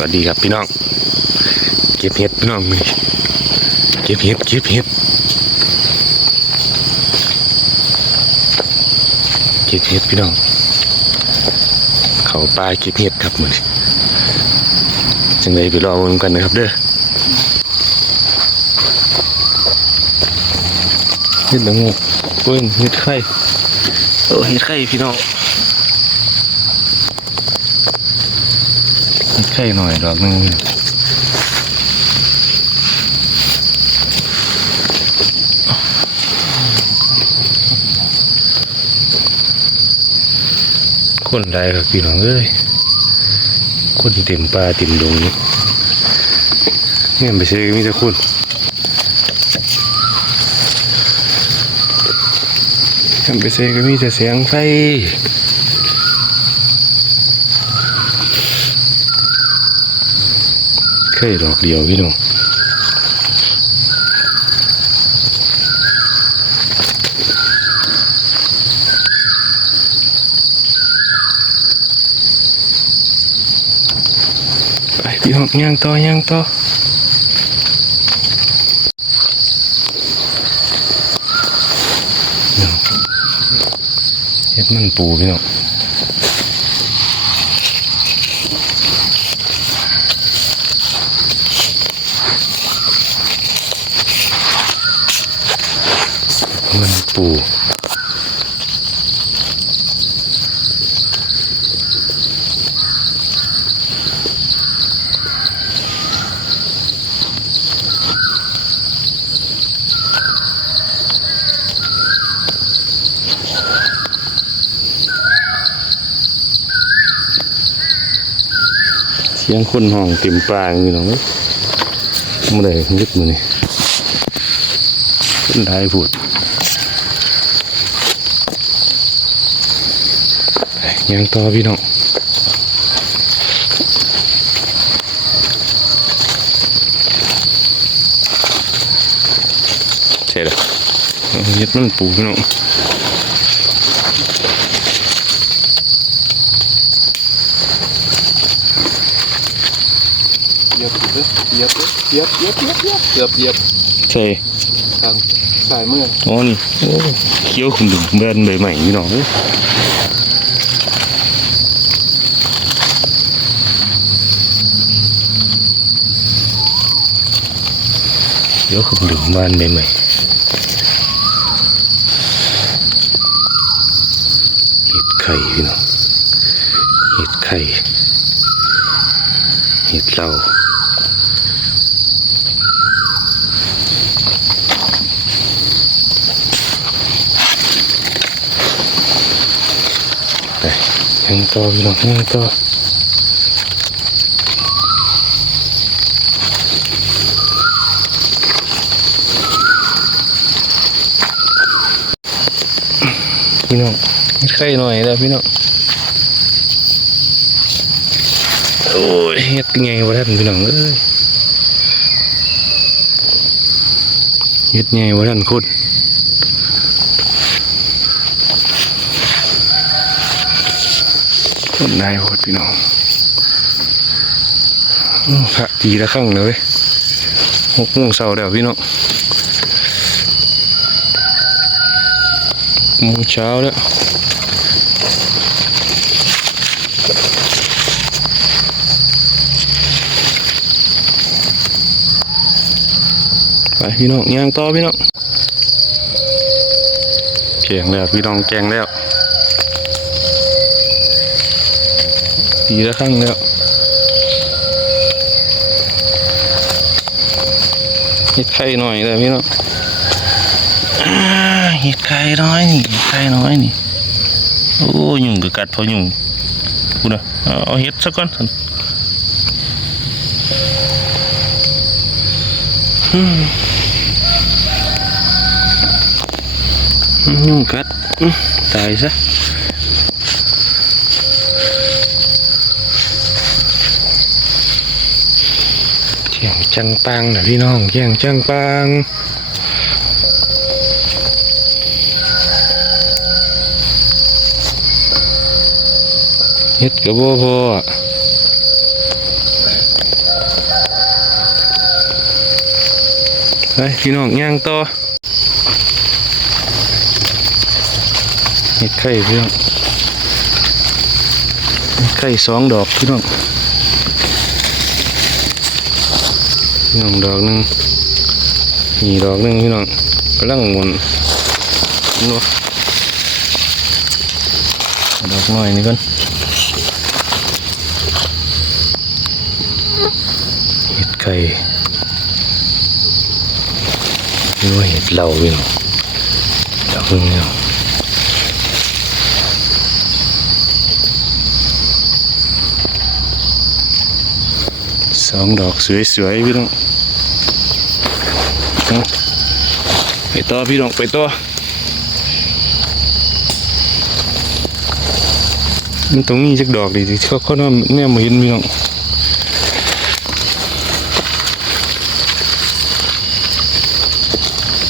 วัสดีครับพี่น้อง เก็บเห็ดพี่น้องมือเก็บเห็ดเก็บเห็ดเก็บเห็ดพี่น้อง เขาปลาเก็บเห็ดครับมือนจังเลยไปรอวงกันนะครับเด้อเห็ดหละงูเปิ้นเห็ดไข่โอ้เห็ดไข่พี่น้อง ไข่หน่อยดอกนึงคนได้ครับพี่น้องเอ้ยคนเต็มป่าเต็มดงนี่เนี่ยไปซื้อมีแต่คนเนี่ยไปซื้อก็มีแต่เสียงไฟ เคยดอกเดียวพี่น้องไปพี่น้องย่างต่อย่างต่อน้องเฮ็ดมันปูพี่น้องมันปูเสียงคนห้องเต็มปลางพี่น้องเอ้ยมื่อไรยึดมือนี่คนได้พูดยังต่อพี่น้องเสร็จแล้วเอาเฮ็ดมันปูพี่น้อง เหยียบเลยเหยียบ เลยเหยียบเหยียบเหยียบเหยียบเหยียบเหยียบใช่ทางสายมืออ๋อนี่โอ้เคี้ยวขุ่นดึงเบินใบใหม่พี่น้องเอ้ยเคี้ยวขุ่นดึงบานใบใหม่ เห็ดไข่พี่น้องเห็ดไข่เห็ดเหล้าไปยังต่อพี่น้องยังต่อ พี่น้องเฮ็ดไข่หน่อยแล้วพี่น้องโอ้ยเฮ็ดไงวะท่านพี่น้องเอ้ยเฮ็ดไงวะท่านคุณต้นนายโหดพี่น้องอื้อพระตีละครั้งเลยหกโมงเช้าแล้วพี่น้อง โมงเช้าแล้วไปพี่น้องย่างต่อพี่น้องแกงแล้วพี่น้องแกงแล้วตีละครั้งแล้วเห็ดไข่หน่อยเลยพี่น้อง เห็ดไข่น้อยนี่เห็ดไข่น้อยนี่โอ้ยุงก็กัดพราะยุงกูนะเอาเห็ดสักก้อนสันอืมยุงกัดตายซะเจียงจังปังนะพี่น้องเจียงจังปัง เฮ็ดกับโบพอไปพี่น้องย่างต่อเห็ดไข่พี่น้องไข่สองดอกพี่น้องพี่น้องดอกหนึ่งนี่ดอกหนึ่งพี่น้องกำลังหมุนดูดอกน้อยนี่กัน เห็ดไข่นี่ว่าเห็ดเหล่าพี่งดอกนึงเนาะสองดอกสวยๆพี่น้องไปต่อพี่น้องไปต่อมันตรงนี้จักดอกดิที่เขาเขาเนี่ยเนี่ยมาเห็นพี่น้อง เห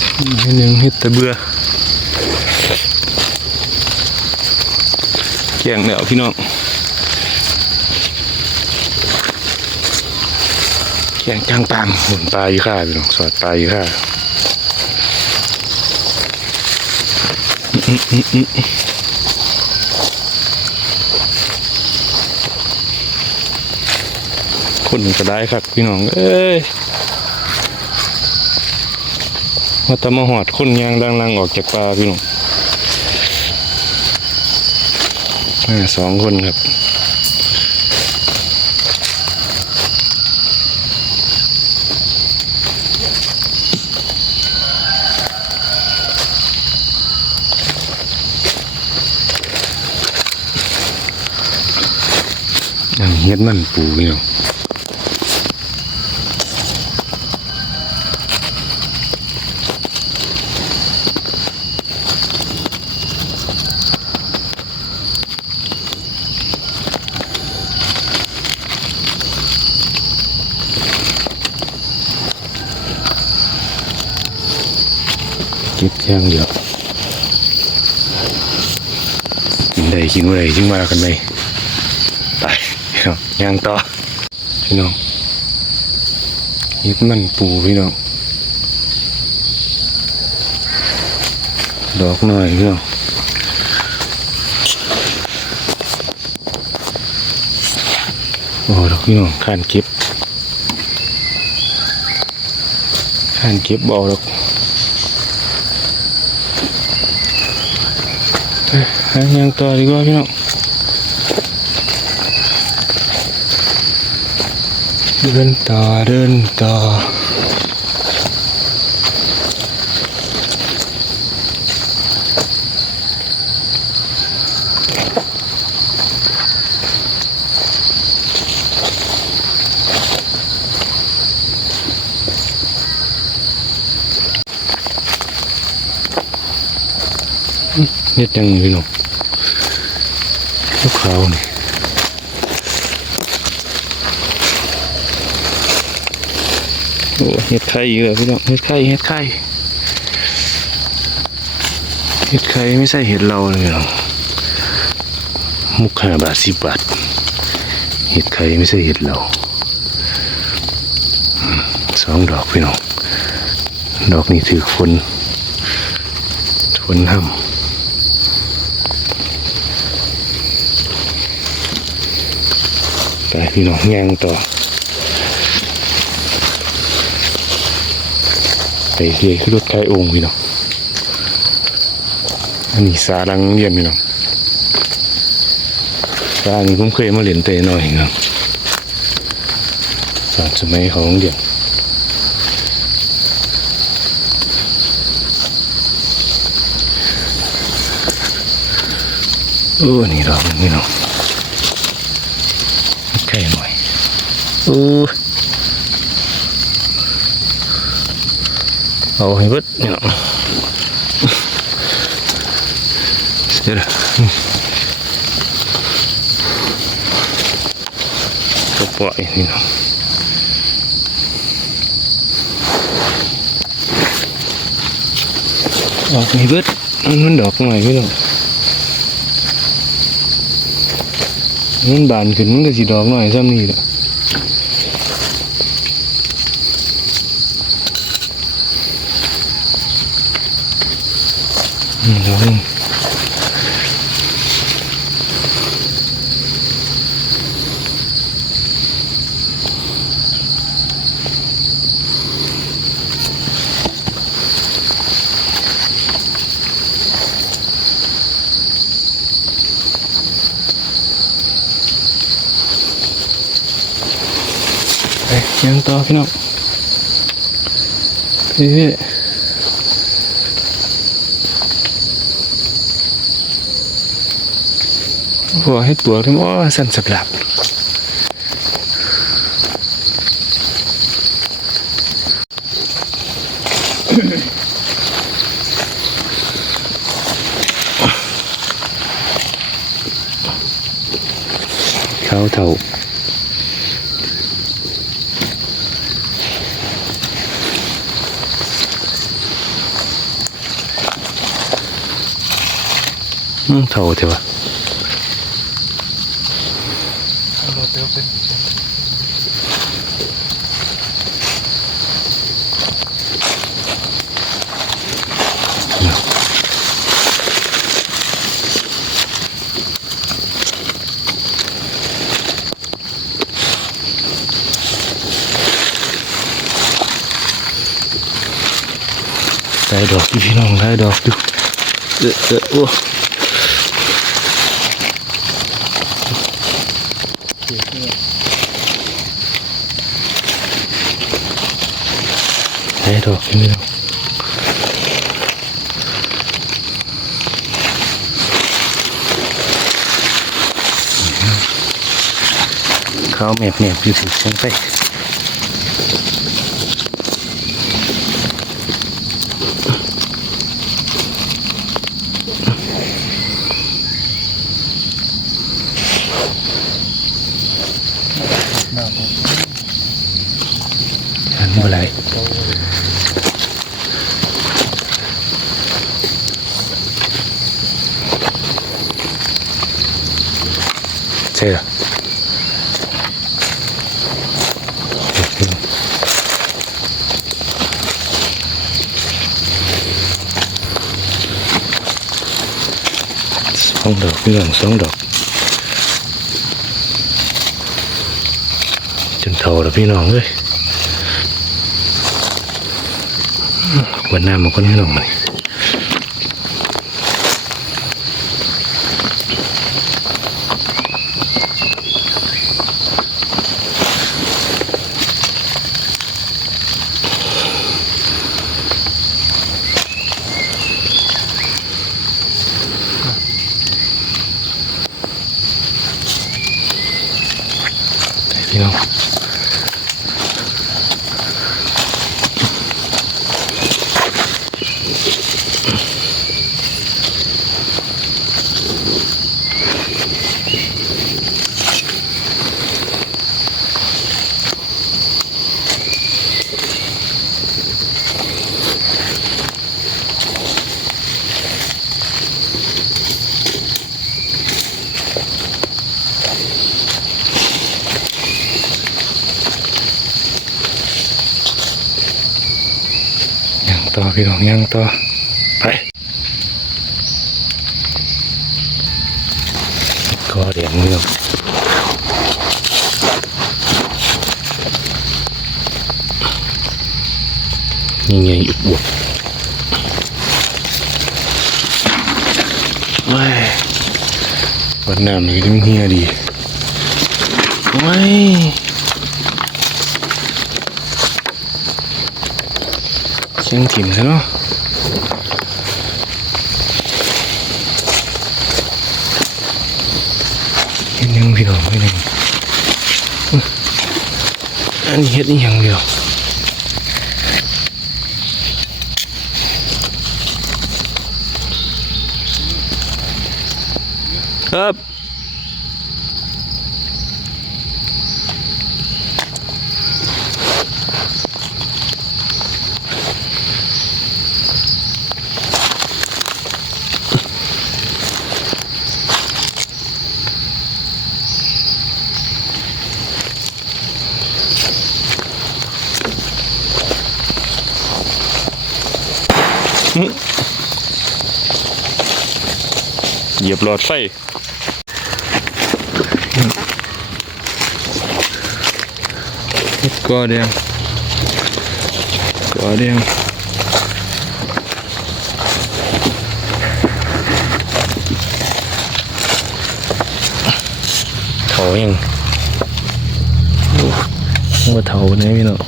็น ยังเห็ดต่เบือแกงแล้วพี่น้องแกงจางปังหมุนปลาอยู่ข้าพี่น้องสอดปลาอยู่ข้าคนก็ได้ครับพี่น้องเอ้ย ว่าแตมาหอดคนยางดังลังออกจากป่าพี่น้องสองคนครับอย่างเฮ็ดมันปูพี่น้อง ก็บแค่งเดียวกินได้กินอะไรจึงมากันไหมไปพี่น้องย่างต่อพี่น้องเฮ็ดมันปูพี่น้องดอกหน่อยพี่น้องโอ้ดอกพี่น้องข้านเก็บข้านเก็บบ่อดอก ไปหา ยังต่อดีกว่าพี่น้องเดินต่อเดินต่อเน็ดยังพี่น้อง เขานี่โอ้เห็ดไข่อีกแล้วพี่น้องเห็ดไข่เห็ดไข่เห็ดไข่ไม่ใช่เห็ดเราเลยพี่น้องมุกห้าบาทสิบบาทเห็ดไข่ไม่ใช่เห็ดเราสองดอกพี่น้องดอกนี้ถือคนคนทำ ไปพี่น้องแยงต่อไปเฮียขึ้นรถไกองค์พี่น้องอันนี้สารังเรียนพี่น้องสาอันนี้ผมเคยมาเรียนเตะหน่อยครับตอนสมัยของเรียนโอ้นี่ดอกหนึ่งพี่น้อง ใกล้หน่อย อู้เอาให้เบิดนี่เนาะเสร็จแล้วก็ปล่อยนี่เนาะออกให้เบิดมันมันดอกหน่อยพี่น้องมันบานขึ้นมันก็สีดอกหน่อยซ้ำนี่แหละ นี่ดอกหนึงไปยังต่อพี่น้องเฮ้ย หัวให้ตัวที่ว่าสั่นสับหลับเขาเท่าเท่าเถอะวะเอารถเร็วเป็น ได้ดอกพี่น้องได้ดอกอยู่เออเออโอ้ได้ดอกพี่น้องเขาแมบแมบอยู่สิฉันไป หน้าผมอันเมื่อไหรโตเราพี่น้องสองดอกจนเท่าแล้วพี่น้องเลยวันหน้ำมาคนพี่น้องมาเลยน้องยังต่อ พี่น้องยังต่อไปก็เดี๋ยวพี่น้องยังไงอยู่บวกว้ายวันน้ำนี่ก็เฮียดีว้าย เสียงถิ่มซะเนาะเฮ็ดหยังพี่น้องเฮ็ดหยังอื้ออันนี้เฮ็ดอีหยังเดียวครับ ยียบหลอดไฟเห็ดกอแดงกอแดงเถายังว่าเถาเนี่ยพี่น้อง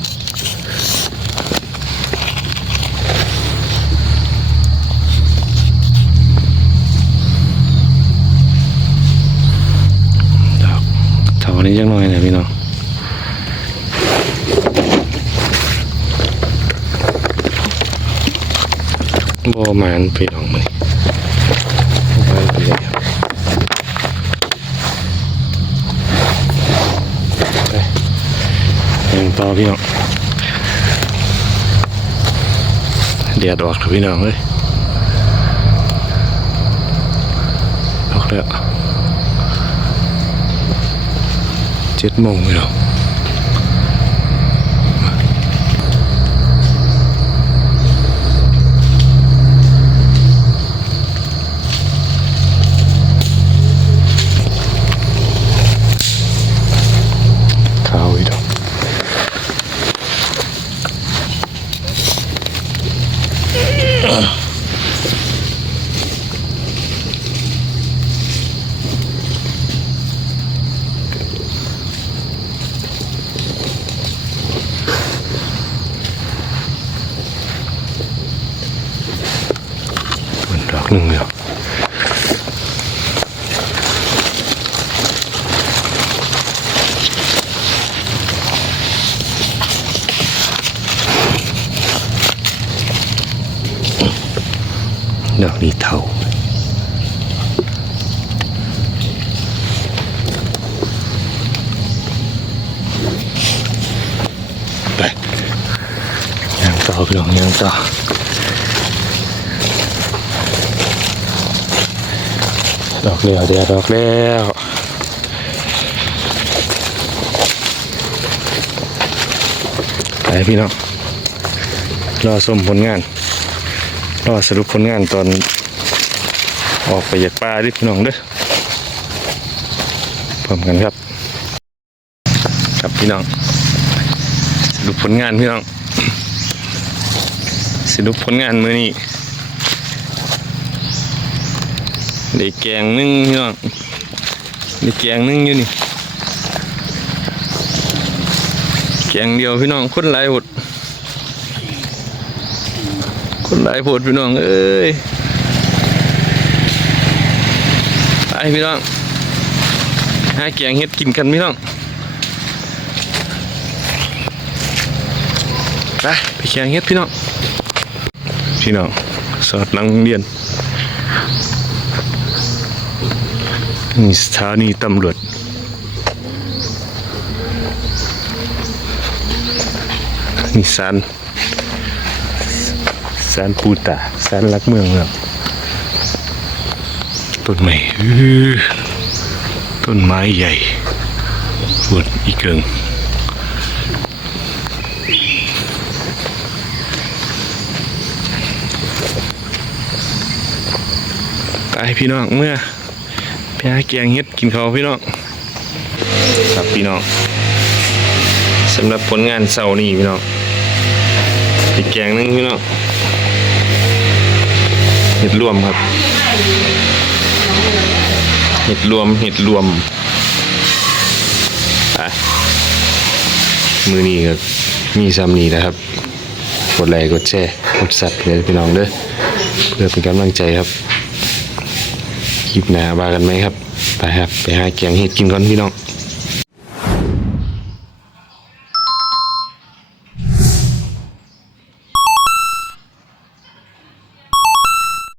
ดอกเถานี้จังหน่อยนะพี่น้องบ่มานพี่น้องมันบ่มานไปเลยครับยังต่อพี่น้องเดียดออกเถอะพี่น้องเฮ้ยออกแล้วเจ็ดโมงพี่น้อง Uh. พี่น้องยังต่อดอกเดียวเดียวดอกแล้วไปพี่น้องรอชมผลงาน รอสรุปผลงานตอน ออกไปจากป่าดิพี่น้องเด้อพร้อมกันครับ ครับพี่น้องสรุปผลงานพี่น้อง สรุปผลงานมือนี้ได้แกงนึ่งพี่น้องได้แกงนึ่งอยู่นี่ แกงเดียวพี่น้องคนหลายหดคนหลายโพดพี่น้อง เอ้ยไปพี่น้องหาแกงเฮ็ดกินกันพี่น้องไปไปแกงเฮ็ดพี่น้อง พี่น้องสอดหลังเรียนนี่สถานีตำรวจนี่ศาลศาลปูตาศาลหลักเมืองครับต้นไม้ต้นไม้ใหญ่ปวดอีเกิงตาย พี่น้องเมื่อไปหาแกงเฮ็ดกินเขาวพี่น้องครับพี่น้องสำหรับผลงานเสาร์นี้พี่น้องอีกแกงนึงพี่น้องเห็ดรวมครับ เห็ดรวมเห็ดรวมไปมือนี้ก็มีซ้ำนี้นะครับกดไลค์กดแชร์กดซับเลยพี่น้องเด้อเพื่อเป็นกำลังใจครับ คลิปหน้าว่ากันไหมครับ ไปครับ ไปหาแกงเห็ดกินก่อนพี่น้อง